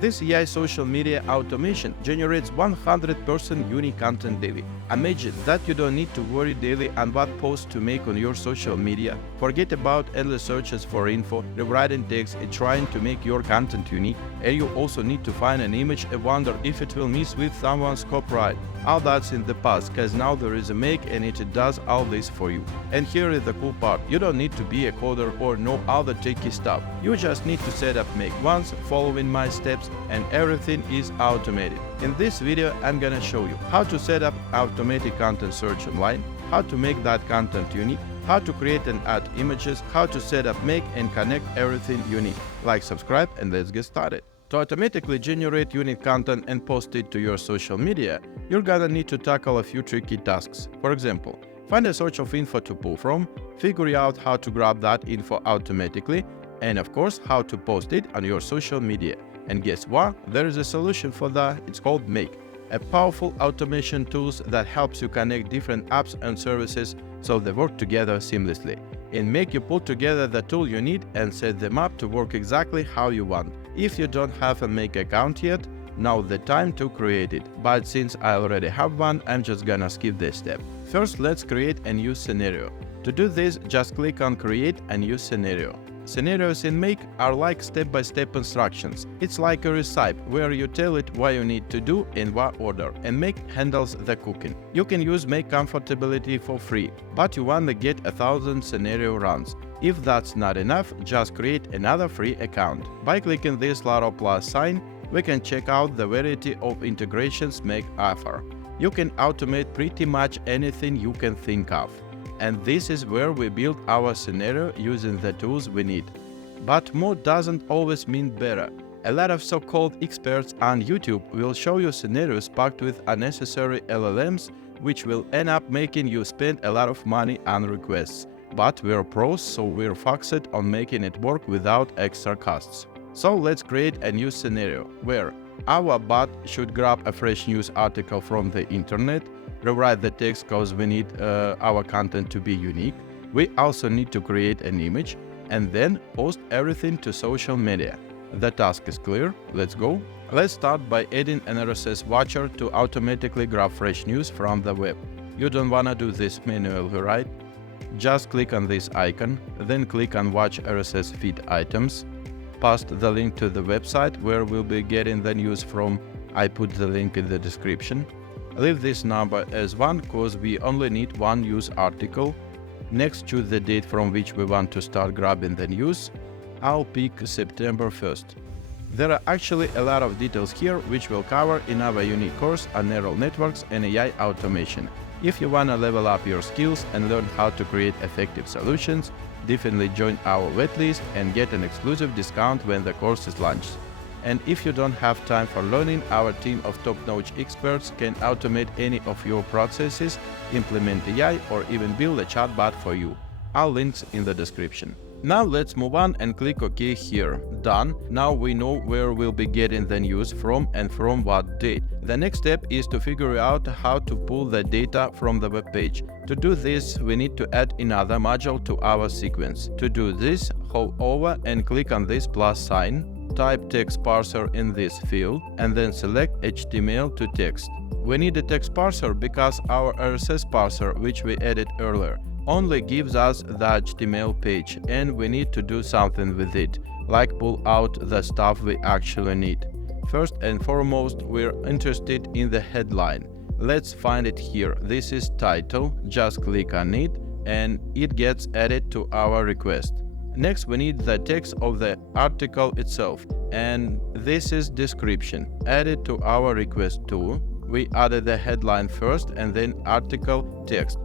This AI social media automation generates 100% unique content daily. Imagine that you don't need to worry daily on what posts to make on your social media. Forget about endless searches for info, rewriting text, and trying to make your content unique. And you also need to find an image and wonder if it will miss with someone's copyright. All that's in the past, cause now there is a Make and it does all this for you. And here is the cool part, you don't need to be a coder or know all the tricky stuff. You just need to set up Make once, following my steps, and everything is automated. In this video, I'm gonna show you how to set up automatic content search online, how to make that content unique, how to create and add images, how to set up Make and connect everything unique. Like, subscribe, and let's get started. To automatically generate unique content and post it to your social media, you're gonna need to tackle a few tricky tasks. For example, find a source of info to pull from, figure out how to grab that info automatically, and of course, how to post it on your social media. And guess what? There is a solution for that. It's called Make, a powerful automation tool that helps you connect different apps and services so they work together seamlessly. In Make, you put together the tool you need and set them up to work exactly how you want. If you don't have a Make account yet, now the time to create it. But since I already have one, I'm just gonna skip this step. First, let's create a new scenario. To do this, just click on Create a new scenario. Scenarios in Make are like step-by-step instructions. It's like a recipe where you tell it what you need to do in what order, and Make handles the cooking. You can use Make Comfortability for free, but you want to get 1,000 scenario runs. If that's not enough, just create another free account. By clicking this little plus sign, we can check out the variety of integrations Make offer. You can automate pretty much anything you can think of. And this is where we build our scenario using the tools we need. But more doesn't always mean better. A lot of so-called experts on YouTube will show you scenarios packed with unnecessary LLMs, which will end up making you spend a lot of money on requests. But we're pros, so we're focused on making it work without extra costs. So let's create a new scenario where our bot should grab a fresh news article from the internet, rewrite the text because we need our content to be unique. We also need to create an image and then post everything to social media. The task is clear, let's go. Let's start by adding an RSS watcher to automatically grab fresh news from the web. You don't wanna do this manually, right? Just click on this icon, then click on Watch RSS feed items. Paste the link to the website where we'll be getting the news from. I put the link in the description. Leave this number as 1 cause we only need one news article. Next, choose the date from which we want to start grabbing the news. I'll pick September 1st. There are actually a lot of details here which we'll cover in our unique course on neural networks and AI automation. If you wanna level up your skills and learn how to create effective solutions, definitely join our waitlist and get an exclusive discount when the course is launched. And if you don't have time for learning, our team of top-notch experts can automate any of your processes, implement AI, or even build a chatbot for you. All links in the description. Now let's move on and click OK here. Done. Now we know where we'll be getting the news from and from what date. The next step is to figure out how to pull the data from the web page. To do this, we need to add another module to our sequence. To do this, hover over and click on this plus sign. Type text parser in this field and then select HTML to text. We need a text parser because our RSS parser, which we added earlier, only gives us the HTML page, and we need to do something with it, like pull out the stuff we actually need. First and foremost, we're interested in the headline. Let's find it here. This is title. Just click on it and it gets added to our request. Next, we need the text of the article itself, and this is description. Added to our request too. We added the headline first and then article text.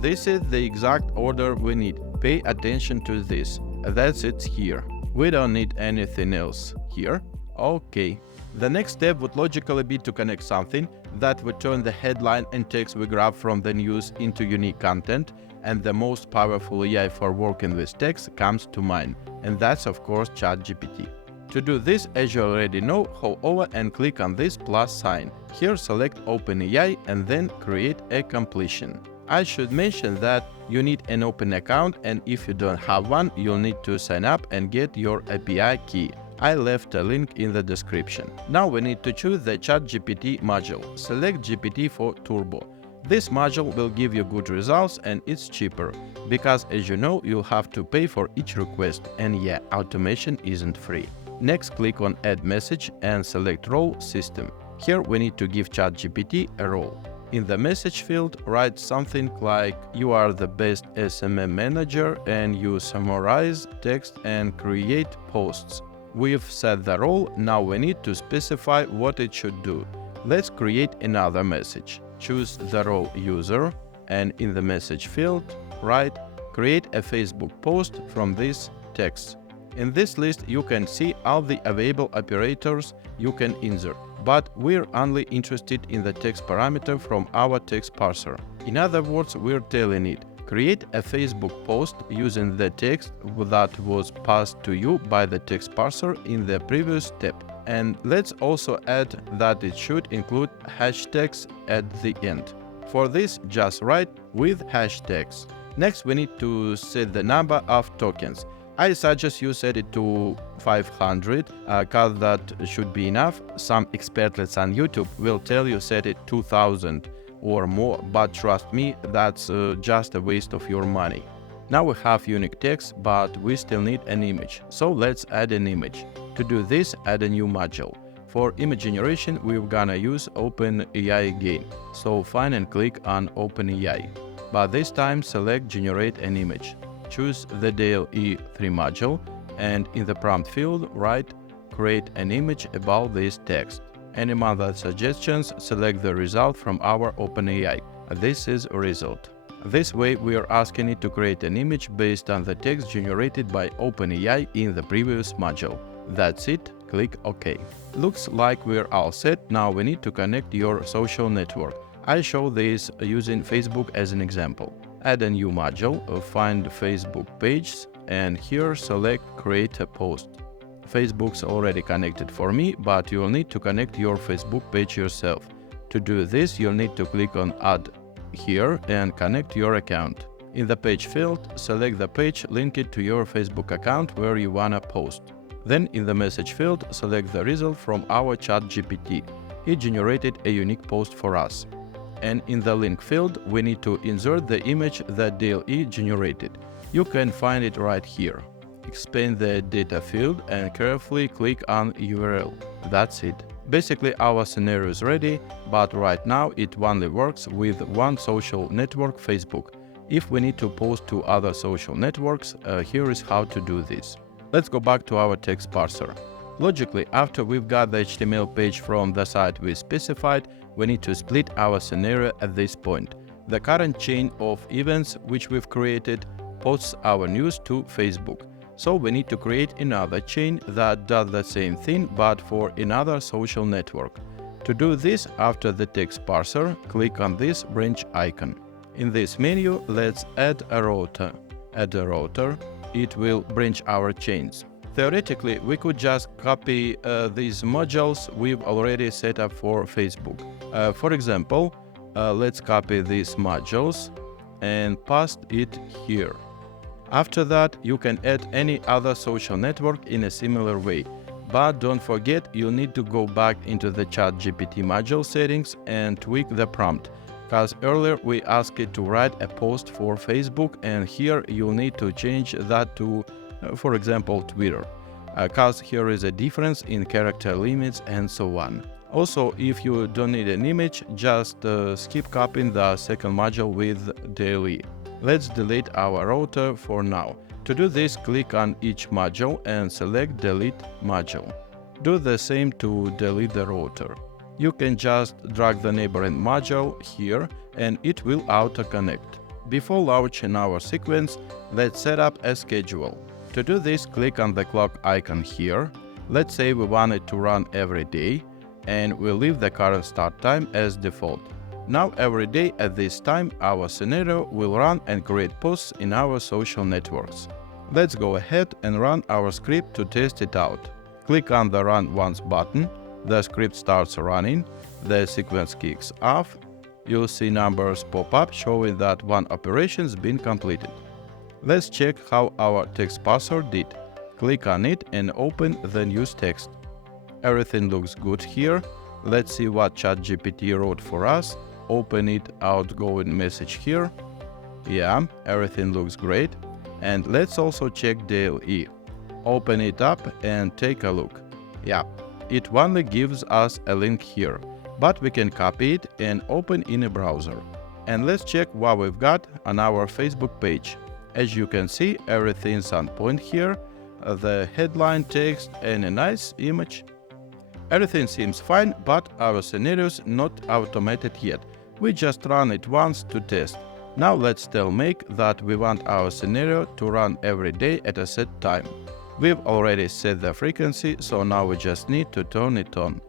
This is the exact order we need. Pay attention to this. That's it here. We don't need anything else here. Okay. The next step would logically be to connect something that would turn the headline and text we grab from the news into unique content, and the most powerful AI for working with text comes to mind, and that's of course ChatGPT. To do this, as you already know, hover over and click on this plus sign. Here select OpenAI and then create a completion. I should mention that you need an open account, and if you don't have one, you'll need to sign up and get your API key. I left a link in the description. Now we need to choose the ChatGPT module. Select GPT for Turbo. This module will give you good results and it's cheaper, because as you know, you'll have to pay for each request, and yeah, automation isn't free. Next, click on Add Message and select Role System. Here we need to give ChatGPT a role. In the message field, write something like "You are the best SMM manager" and you summarize text and create posts. We've set the role, now we need to specify what it should do. Let's create another message. Choose the role user and in the message field, write "Create a Facebook post from this text." In this list you can see all the available operators you can insert, but we're only interested in the text parameter from our text parser. In other words, we're telling it, create a Facebook post using the text that was passed to you by the text parser in the previous step. And let's also add that it should include hashtags at the end. For this, just write "with hashtags." Next, we need to set the number of tokens. I suggest you set it to 500, cause that should be enough. Some experts on YouTube will tell you set it 2000 or more, but trust me, that's just a waste of your money. Now we have unique text, but we still need an image, so let's add an image. To do this, add a new module. For image generation, we're gonna use OpenAI again, so find and click on OpenAI. But this time select Generate an image. Choose the DALL-E 3 module and in the prompt field write "Create an image about this text." Any other suggestions, select the result from our OpenAI. This is a result. This way we are asking it to create an image based on the text generated by OpenAI in the previous module. That's it, click OK. Looks like we're all set. Now we need to connect your social network. I show this using Facebook as an example. Add a new module, find Facebook pages, and here select Create a post. Facebook's already connected for me, but you'll need to connect your Facebook page yourself. To do this, you'll need to click on Add here and connect your account. In the page field, select the page, link it to your Facebook account where you wanna post. Then in the message field, select the result from our ChatGPT. It generated a unique post for us. And in the link field, we need to insert the image that DALL-E generated. You can find it right here. Expand the data field and carefully click on URL. That's it. Basically, our scenario is ready, but right now it only works with one social network, Facebook. If we need to post to other social networks, here is how to do this. Let's go back to our text parser. Logically, after we've got the HTML page from the site we specified, we need to split our scenario at this point. The current chain of events which we've created posts our news to Facebook. So we need to create another chain that does the same thing but for another social network. To do this, after the text parser, click on this branch icon. In this menu, let's add a router. Add a router. It will branch our chains. Theoretically, we could just copy these modules we've already set up for Facebook. For example, let's copy these modules and paste it here. After that, you can add any other social network in a similar way. But don't forget, you'll need to go back into the ChatGPT module settings and tweak the prompt. Because earlier we asked it to write a post for Facebook, and here you'll need to change that to, for example, Twitter. Because here is a difference in character limits and so on. Also, if you don't need an image, just skip copying the second module with DALL-E. Let's delete our router for now. To do this, click on each module and select Delete Module. Do the same to delete the router. You can just drag the neighboring module here and it will auto-connect. Before launching our sequence, let's set up a schedule. To do this, click on the clock icon here. Let's say we want it to run every day, and we'll leave the current start time as default. Now every day at this time, our scenario will run and create posts in our social networks. Let's go ahead and run our script to test it out. Click on the Run Once button. The script starts running. The sequence kicks off. You'll see numbers pop up showing that one operation has been completed. Let's check how our text parser did. Click on it and open the news text. Everything looks good here. Let's see what ChatGPT wrote for us. Open it, outgoing message here. Yeah, everything looks great. And let's also check DLE. Open it up and take a look. Yeah, it only gives us a link here, but we can copy it and open in a browser. And let's check what we've got on our Facebook page. As you can see, everything's on point here. The headline text and a nice image. Everything seems fine, but our scenario's not automated yet. We just run it once to test. Now let's tell Make that we want our scenario to run every day at a set time. We've already set the frequency, so now we just need to turn it on.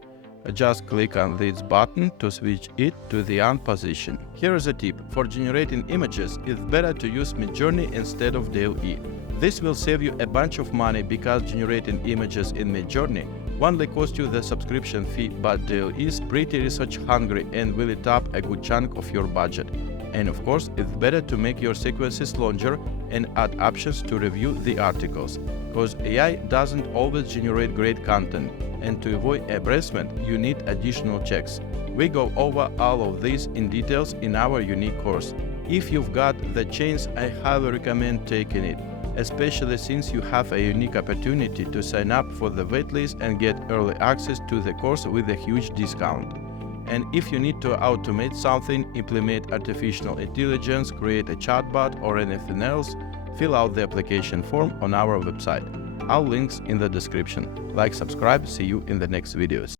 Just click on this button to switch it to the on position. Here is a tip. For generating images, it's better to use Midjourney instead of DLE. This will save you a bunch of money because generating images in Midjourney only costs you the subscription fee, but DLE is pretty research hungry and will eat up a good chunk of your budget. And of course, it's better to make your sequences longer and add options to review the articles, because AI doesn't always generate great content, and to avoid harassment, you need additional checks. We go over all of these in details in our unique course. If you've got the chance, I highly recommend taking it, especially since you have a unique opportunity to sign up for the waitlist and get early access to the course with a huge discount. And if you need to automate something, implement artificial intelligence, create a chatbot or anything else, fill out the application form on our website. All links in the description. Like, subscribe, see you in the next videos.